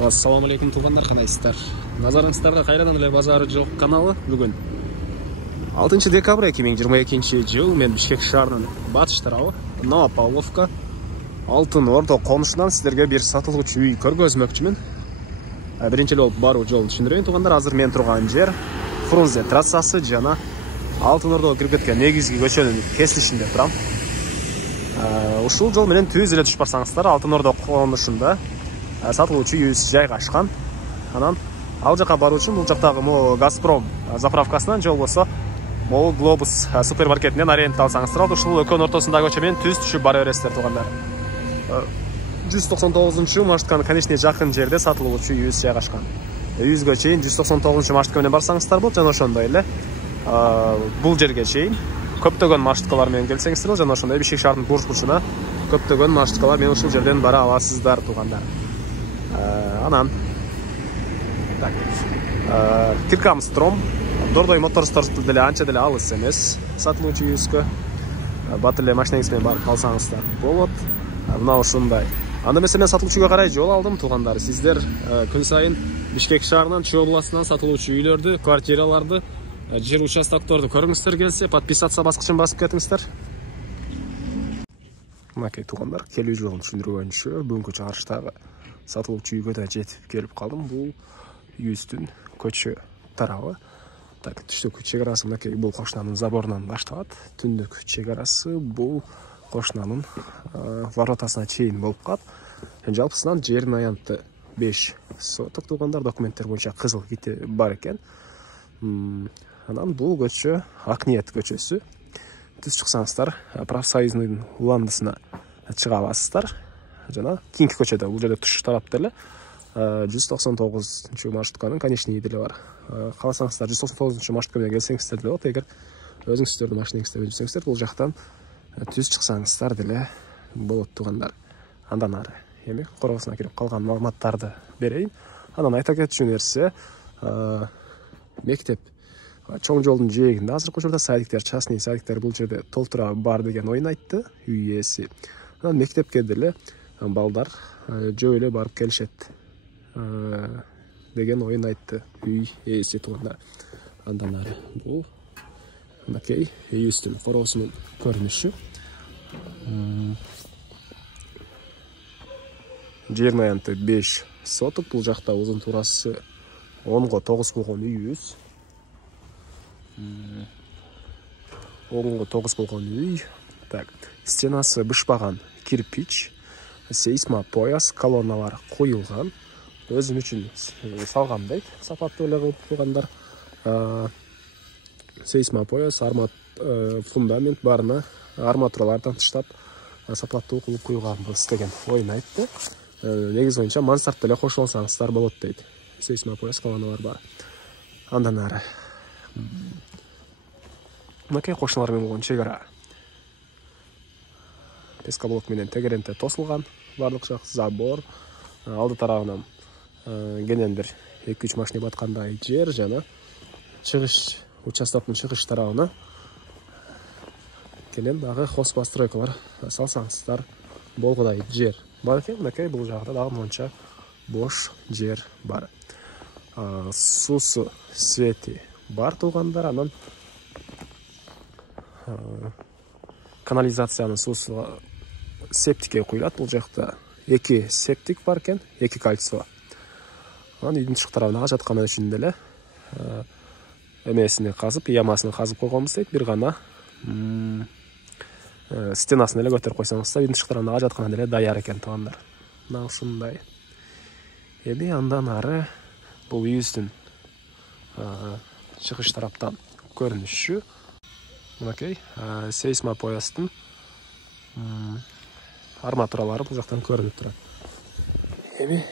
Ассаламу алейкум туғандар, қанайсыздар? Назарыңыздарға қайрадан эле базары жоқ каналы. Бүгін 6 декабрь 2022 жыл мен Бишкек шаарынын батыш тарабы Новопавловка Алтын Ордо конушунан сіздерге бир сатылуучу үй көргөзмөкчүмүн. Биринчи эле болуп баруу жолун түшүндүрөйүн туғандар. Азыр мен турган жер Фрунзе трассасы жана Алтын Ордого кирип кеткен негизги көчөнүн кесилишинде турам. Ушул жол менен түз эле түшүп барсаңыздар Алтын Ордо конушунда сатылуучу үйүбүз жайгашкан. Анан ал жака баруу үчүн бул жактагы могу Газпром заправкасынан же болбосо могу Глобус супермаркетинен аренда алсаңыздар болот. Ушул экөөнүн ортосундагы көчө менен түз түшүп бара бересиздер тугандар. 199 маршрутканын конечный жакын жерде сатылуучу үйүбүз жайгашкан. Үйүбүзгө чейин 199 маршрутка менен барсаңыздар болот, жана ошондой эле бул жерге чейин көптөгөн маршруткалар менен келсеңиздер болот, жана ошондой Бишкек шаарынын бурчусуна көптөгөн маршруткалар менен ушул жерден бара аласыздар тугандар. Анан Киркамстром Дордой Моторстор деле анча деле алыс эмес сатылуучу үйүбүзгө. Бат эле машинеңиз менен барып калсаңыздар болот. Мына ушундай. Анда мен сатылуучуга карай жол алдым тугандар. Сиздер күн сайын Бишкек шаарынан Чүй областынан сатылуучу үйлөрдү, квартираларды, жер участокторду көрүңүздөр келсе, подписаться баскычын басып кетиңиздер. Мынакей тугандар, келүү жолун түшүндүргөнчө бүгүнкү чыгарыштагы сатылуучу үйгө да жетип келип калдым. Бул үйүбүздүн көчө тарабы. Так, түштүк чек арасы мынакей бул кошунанын заборунан башталат. Түндүк чек арасы бул кошунанын воротасына чейин болуп калат. Жалпысынан жердин аянты 5 соток тугандар, документтер боюнча кызыл кити бар экен. Анан бул көчө Акниет көчөсү. Түз чыксаңыздар, профсоюздун уландысына чыга аласыздар. Жана кийинки көчөдө бул жерде туш тарапта эле 199 маршрутканын конечный деле бар. Кааласаңыздар 199 маршрутка менен келсеңиздер деле болот. Эгер өзүңүздөрдүн машинеңизди жүрсөңүздөр бул жактан түз чыксаңыздар деле болот тугандар. Андан ары эми коросуна кирип калган маалыматтарды берейин. Анан айта кетчү нерсе, мектеп чоң жолдун жээгинде азыркы учурда садиктер, частный садиктер бул жерде толтура бар деген оюн айтты үй ээси. Анан мектепке деле балдар жөө эле барып келишет деген оюн айтты үй ээси тугандар. Андан ары бул мынакей үйүбүздүн короосунун көрүнүшү. Жердин аянты 5 соток. Бул жакта узун туурасы 10го 9 болгон үйүбүз. 10го 9 болгон үй. Так, стенасы бышпаган кирпич, сейсма пояс, колонналар коюлган. Өзүм үчүн салгам дейт, сапаттуу эле кылып тургандар. Сейсма пояс, фундамент барына арматуралардан тыштап сапаттуу кылып куйганбыз деген оюн айтты. Негиз боюнча мансард деле кошуп алсаңыздар болот дейт. Сейсма пояс, колонналар бар. Андан ары мынакей кошуналар менен болгон чек ара. Пескоблок менен тегеренте тосулган, бардык жак забор, алды тарабынан кенен бир 2-3 машина баткандай жер, жана чыгыш участоктун чыгыш тарабына кенен дагы хозпостройкалар салсаңыздар болгудай жер бар экен. Мынакей бул жакта дагы монча бош жер бар. Суусу, свети бар тугандар. Анан канализациянын суусу септикке куюлат. Бул жакта 2 септик бар экен, 2 кольцо. Анан үйдүн тышкы тарабына жаткан үчүн деле эмесини казып, ямасыны казып койгонбуз дейт. Бир гана стенасын эле көтөрүп койсоңуздар үйдүн тышкы тарабына жаткан деле даяр экен тугандар. Мына ушундай. Эми андан ары бул үйүбүздүн чыгыш тараптан көрүнүшү. Мынакей сейсма поястын арматуралары бул жактан көрүнүп турат. Эми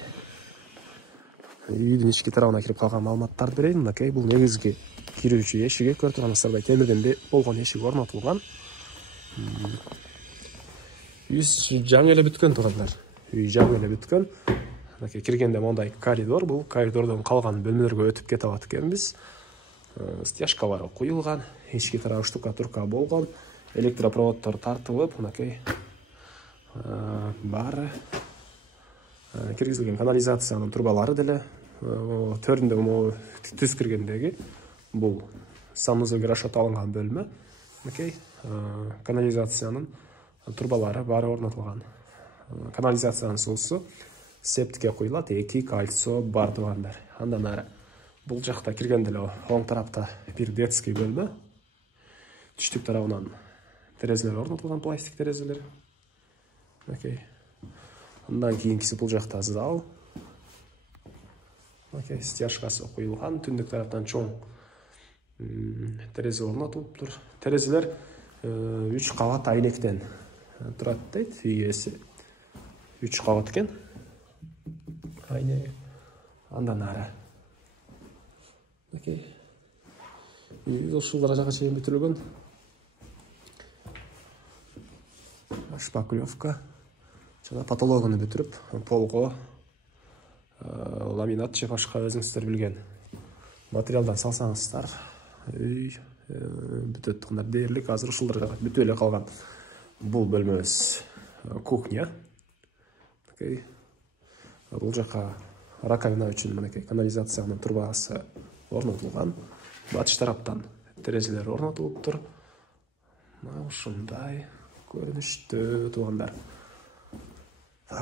үйдүн ички тарабына кирип калган маалыматтарды берейин. Мынакей бул негизги кирүүчү эшиги. Көрүп турганыңыздардай темирден болгон эшик орнотулган. Үйүбүз жаңы эле бүткөн тугандар. Үй жаңы эле бүткөн. Мынакей киргенде мондай коридор, бул коридордон калган бөлмөлөргө өтүп кете алат экенбиз. Стяжкалары куюлган, ички тарабы штукатурка болгон, электропроводдор тартылып, мынакей баары киргизилген канализациянын трубалары деле төрүндө могу түз киргендеги бул санузел расчет алынган бөлмө. Окей, канализациянын трубалары баары орнотулган. Канализациянын суусу септикке куюлат, 2 кольцо бар туугандар. Андан ары бул жакта киргенде эле оң тарапта бир детский бөлмө. Түштүк тарабынан терезелер орнотулган, пластик терезелер. Окей. Андан кийинкиси бул жакта зал. Окей, стяжкасы коюлган, түндүк тараптан чоң терезе орнотулуптур. Терезелер 3 кабат айнектен турат дейт, үй ээси. 3 кабат экен. Айне. Андан ары. Окей. Үй ушул даражага чейин бүтүрүлгөн. Шпаклевка. Жана потологуну бүтүрүп, полго ламинат же башка өзүңүздөр билген материалдан салсаңыздар, үй бүтөт туугандар. Дээрлик азыр ушулдар бүтүп эле калган. Бул бөлмөбүз кухня. Окей. Бул жака раковина үчүн мынакей канализациянын трубасы орнотулган. Батыш тараптан терезелер орнотулуптур. Ушундай көрүнүштө туугандар.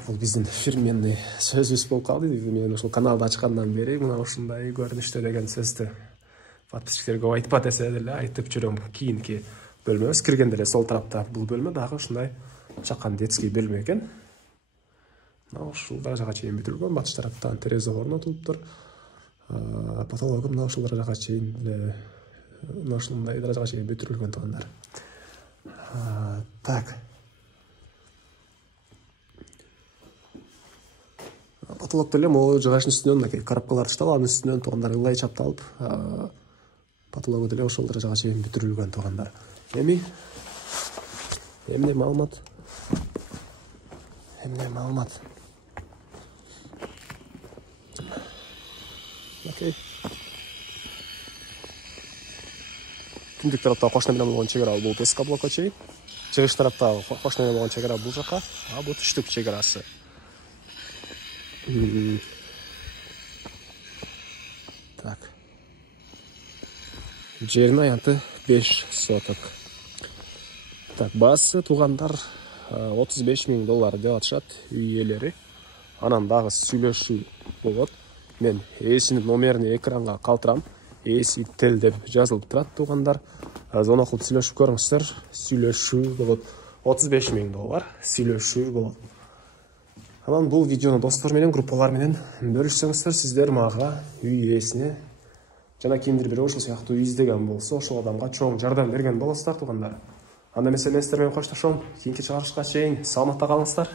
Бул биздин фирменный сөзүбүз болуп калды. Мен ушул каналды ачкандан бери мына ушундай көрүнүштө деген сөздү подписчиктер көп айтпа десе деле айтып жүрөм. Кийинки бөлмөбүз киргенде эле сол тарапта бул бөлмө дагы ушундай чакан детский бөлмө экен. Мына ушул даражага чейин бүтүрүлгөн. Батыш тараптан терезе орнотулуптур. Потологу мына ушул даражага чейин мына ушундай даражага чейин бүтүрүлгөн туугандар. Так. Потолок деле могу жыгачтын үстүнөн мынакей карапкалар ташталып, анын үстүнөн туугандар ылай чапталып, потологу деле ошол даражага чейин бүтүрүлгөн туугандар. Эмне маалымат? Окей. Түндүк тарапта кошуна менен болгон чек ара бул ТСК блокко чейин. Чыгыш тарапта кошуна менен болгон чек ара бул жака, бул түштүк чек арасы. Так. Жерин аянты 5 соток. Так, баасы туугандар $35,000 деп атышат үй ээлери. Анан дагы сүйлөшүү болот. Мен ээсинин номерин экранга калтырам. Ээси тел деп жазылып турат туугандар. Звонок кылып сүйлөшүп көрүңүздөр. Сүйлөшүү болот. $35,000 сүйлөшүү болот. Анан бул видеону достор менен, группалар менен бөлүшсөңүздөр, сиздер мага үй ээсине жана кимдир бирөө ушул сыяктуу издеген болсо, ошол адамга чоң жардам берген болосуздар туугандар. Анда эмесе мен сиздер менен коштошом. Кийинки чыгарышка чейин саламатта калыңыздар.